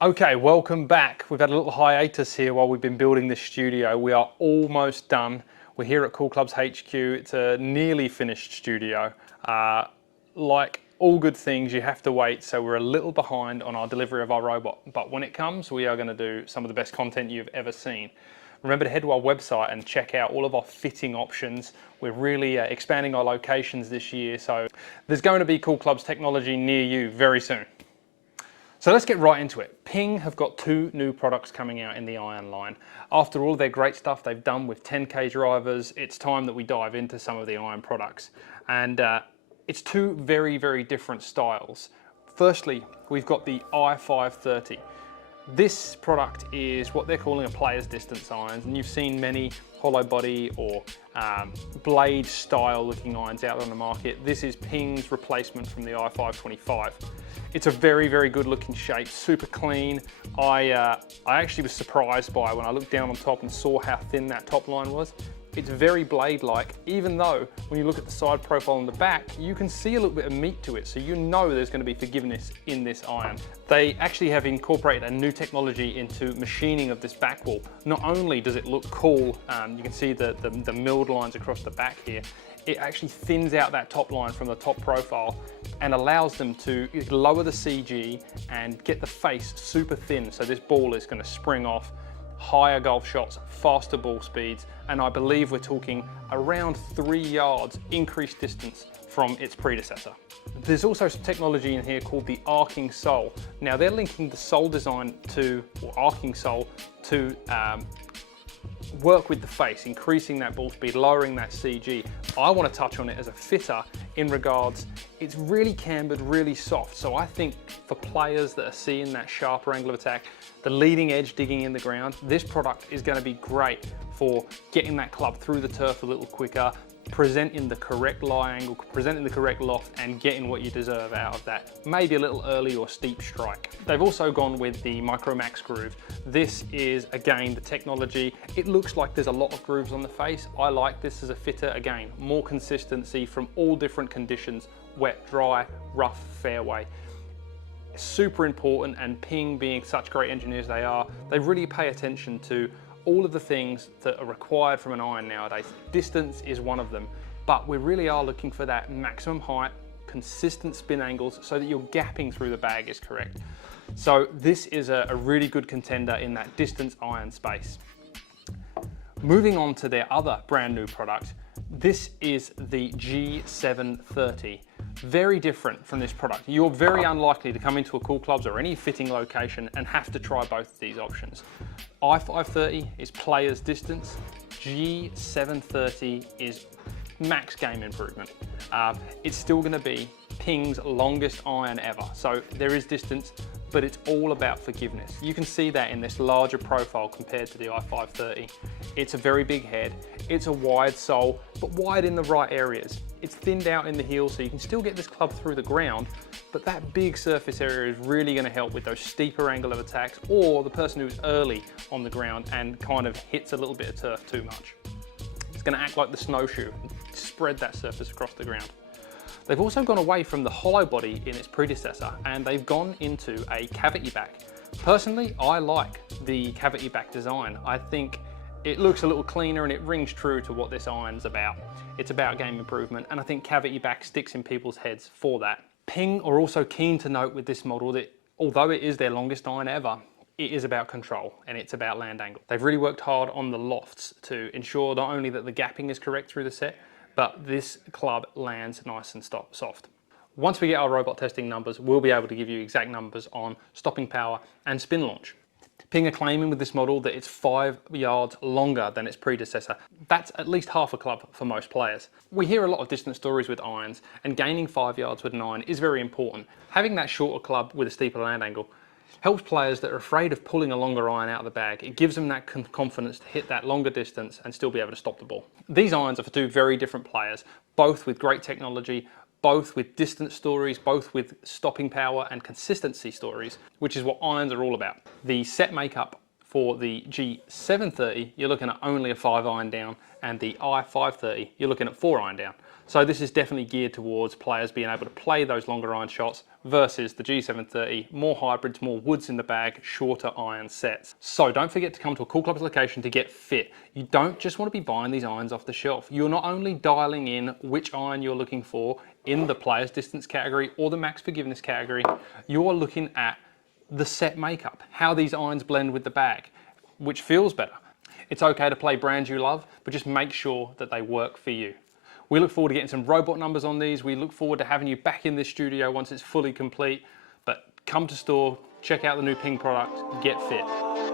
Okay, welcome back. We've had a little hiatus here while we've been building this studio. We are almost done. We're here at 쿨클럽스 HQ. It's a nearly finished studio. Like all good things, you have to wait, so we're a little behind on our delivery of our robot. But when it comes, we are going to do some of the best content you've ever seen. Remember to head to our website and check out all of our fitting options. We're really expanding our locations this year, so there's going to be 쿨클럽스 technology near you very soon. So let's get right into it. Ping have got two new products coming out in the iron line. After all their great stuff they've done with 10K drivers, it's time that we dive into some of the iron products. And it's two very, very different styles. Firstly, we've got the i530. This product is what they're calling a player's distance irons, and you've seen many hollow body or blade style looking irons out on the market. This is Ping's replacement from the i525. It's a very, very good looking shape, super clean. I actually was surprised by when I looked down on top and saw how thin that top line was. It's very blade-like, even though when you look at the side profile on the back, you can see a little bit of meat to it, so you know there's going to be forgiveness in this iron. They actually have incorporated a new technology into machining of this back wall. Not only does it look cool, you can see the milled lines across the back here, it actually thins out that top line from the top profile and allows them to lower the CG and get the face super thin, so this ball is going to spring off. Higher golf shots, faster ball speeds, and I believe we're talking around 3 yards increased distance from its predecessor. There's also some technology in here called the arcing sole. Now they're linking the sole design to, or arcing sole, to work with the face, increasing that ball speed, lowering that CG. I want to touch on it as a fitter in regards, it's really cambered, really soft. So I think for players that are seeing that sharper angle of attack, the leading edge digging in the ground, this product is going to be great for getting that club through the turf a little quicker, presenting the correct lie angle, presenting the correct loft, and getting what you deserve out of that. Maybe a little early or steep strike. They've also gone with the Micro Max groove. This is, again, the technology. It looks like there's a lot of grooves on the face. I like this as a fitter. Again, more consistency from all different conditions, wet, dry, rough, fairway. Super important, and Ping, being such great engineers they are, they really pay attention to all of the things that are required from an iron nowadays. Distance is one of them, but we really are looking for that maximum height, consistent spin angles, so that your gapping through the bag is correct. So this is a really good contender in that distance iron space. Moving on to their other brand new product, this is the G730. Very different from this product. You're very unlikely to come into a 쿨클럽스 or any fitting location and have to try both of these options. i530 is player's distance, G730 is max game improvement. It's still going to be Ping's longest iron ever, so there is distance, but it's all about forgiveness. You can see that in this larger profile compared to the i530. It's a very big head, it's a wide sole, but wide in the right areas. It's thinned out in the heel, so you can still get this club through the ground, but that big surface area is really going to help with those steeper angle of attacks, or the person who's early on the ground and kind of hits a little bit of turf too much. It's going to act like the snowshoe, spread that surface across the ground. They've also gone away from the hollow body in its predecessor, and they've gone into a cavity back. Personally, I like the cavity back design. I think it looks a little cleaner and it rings true to what this iron's about. It's about game improvement, and I think cavity back sticks in people's heads for that. Ping are also keen to note with this model that although it is their longest iron ever, it is about control and it's about land angle. They've really worked hard on the lofts to ensure not only that the gapping is correct through the set, but this club lands nice and soft. Once we get our robot testing numbers, we'll be able to give you exact numbers on stopping power and spin launch. Ping are claiming with this model that it's 5 yards longer than its predecessor. That's at least half a club for most players. We hear a lot of distance stories with irons, and gaining 5 yards with an iron is very important. Having that shorter club with a steeper land angle helps players that are afraid of pulling a longer iron out of the bag. It gives them that confidence to hit that longer distance and still be able to stop the ball. These irons are for two very different players, both with great technology, both with distance stories, both with stopping power and consistency stories, which is what irons are all about. The set makeup for the G730, you're looking at only a 5 iron down, and the i530, you're looking at 4 iron down. So this is definitely geared towards players being able to play those longer iron shots versus the G730, more hybrids, more woods in the bag, shorter iron sets. So don't forget to come to a 쿨클럽스 location to get fit. You don't just want to be buying these irons off the shelf. You're not only dialing in which iron you're looking for in the player's distance category or the max forgiveness category, you're looking at the set makeup, how these irons blend with the bag, which feels better. It's okay to play brands you love, but just make sure that they work for you. We look forward to getting some robot numbers on these. We look forward to having you back in this studio once it's fully complete. But come to store, check out the new Ping product, get fit.